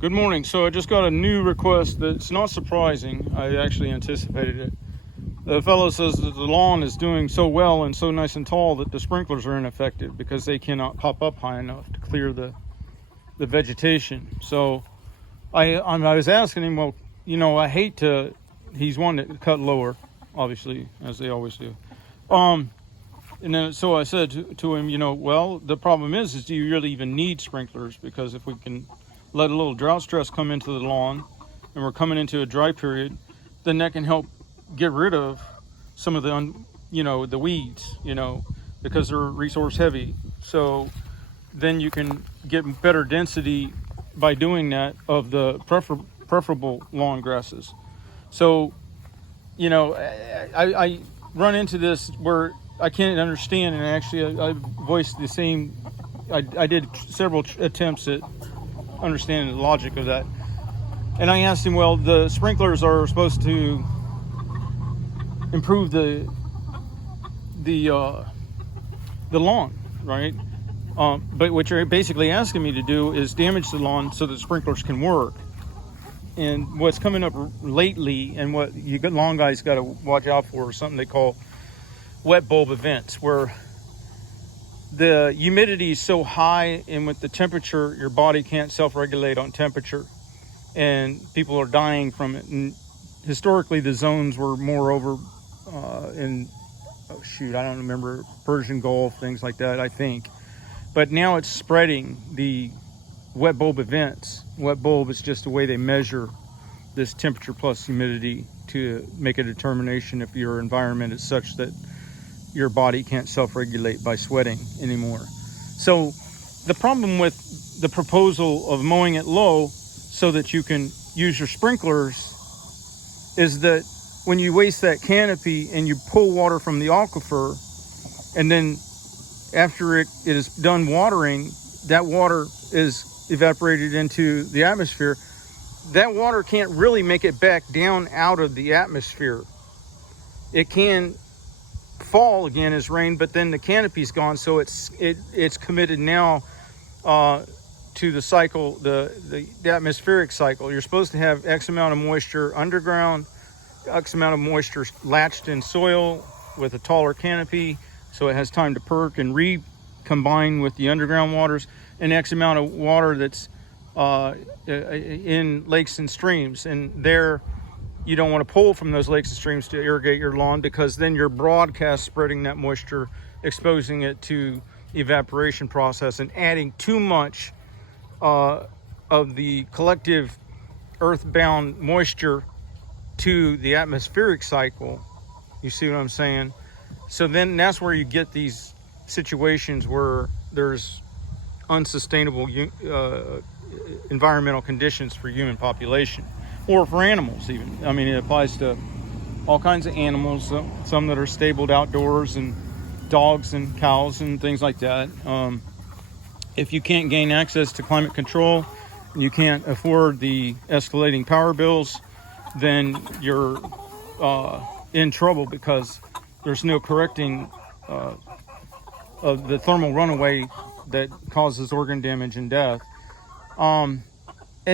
Good morning. So I just got a new request that's not surprising. I actually anticipated it. The fellow says that the lawn is doing so well and so nice and tall that the sprinklers are ineffective because they cannot pop up high enough to clear the vegetation. So I was asking him, well, I hate to, he's wanting to cut lower, obviously, as they always do. And then so I said to him, well, the problem is do you really even need sprinklers? Because if we can let a little drought stress come into the lawn and we're coming into a dry period, then that can help get rid of some of the weeds, because they're resource heavy. So then you can get better density by doing that of the preferable lawn grasses. So, I run into this where I can't understand, and actually I voiced the same. I did several attempts at understanding the logic of that, and I asked him, well, the sprinklers are supposed to improve the lawn, right? But what you're basically asking me to do is damage the lawn so that sprinklers can work. And what's coming up lately, and what lawn guys got to watch out for, is something they call wet bulb events, where the humidity is so high, and with the temperature, your body can't self-regulate on temperature, and people are dying from it. And historically, the zones were more over I don't remember, Persian Gulf, things like that, I think. But now it's spreading, the wet bulb events. Wet bulb is just a way they measure this temperature plus humidity to make a determination if your environment is such that your body can't self-regulate by sweating anymore. So the problem with the proposal of mowing it low so that you can use your sprinklers is that when you waste that canopy and you pull water from the aquifer, and then after it is done watering, that water is evaporated into the atmosphere, that water can't really make it back down out of the atmosphere. It can fall again as rain, but then the canopy's gone, so it's committed now to the cycle, the atmospheric cycle. You're supposed to have X amount of moisture underground, X amount of moisture latched in soil with a taller canopy, so it has time to perk and recombine with the underground waters, and X amount of water that's in lakes and streams. And there, you don't want to pull from those lakes and streams to irrigate your lawn, because then you're broadcast spreading that moisture, exposing it to evaporation process, and adding too much of the collective earthbound moisture to the atmospheric cycle. You see what I'm saying? So then that's where you get these situations where there's unsustainable environmental conditions for human population, or for animals even. I mean, it applies to all kinds of animals, some that are stabled outdoors, and dogs and cows and things like that. If you can't gain access to climate control, you can't afford the escalating power bills, then you're in trouble, because there's no correcting of the thermal runaway that causes organ damage and death. And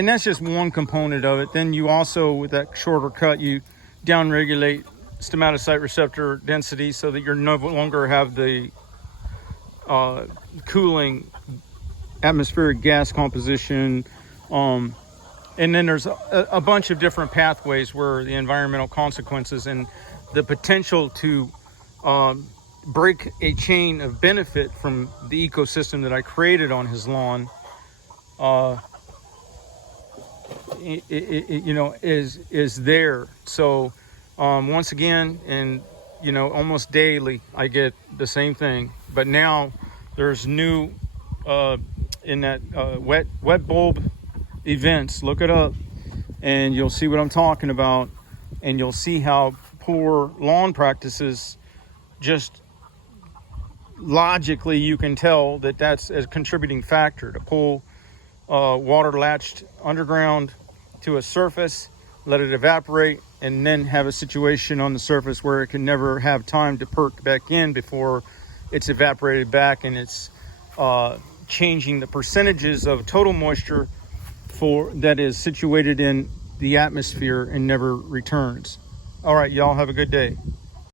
that's just one component of it. Then you also, with that shorter cut, you downregulate stomatocyte receptor density so that you no longer have the cooling atmospheric gas composition. And then there's a bunch of different pathways where the environmental consequences and the potential to break a chain of benefit from the ecosystem that I created on his lawn, is there. So once again, and almost daily, I get the same thing. But now there's new in that wet bulb events. Look it up, and you'll see what I'm talking about, and you'll see how poor lawn practices, just logically you can tell that that's a contributing factor to pull water latched underground to a surface, let it evaporate, and then have a situation on the surface where it can never have time to perk back in before it's evaporated back, and it's changing the percentages of total moisture that is situated in the atmosphere and never returns. All right, y'all have a good day.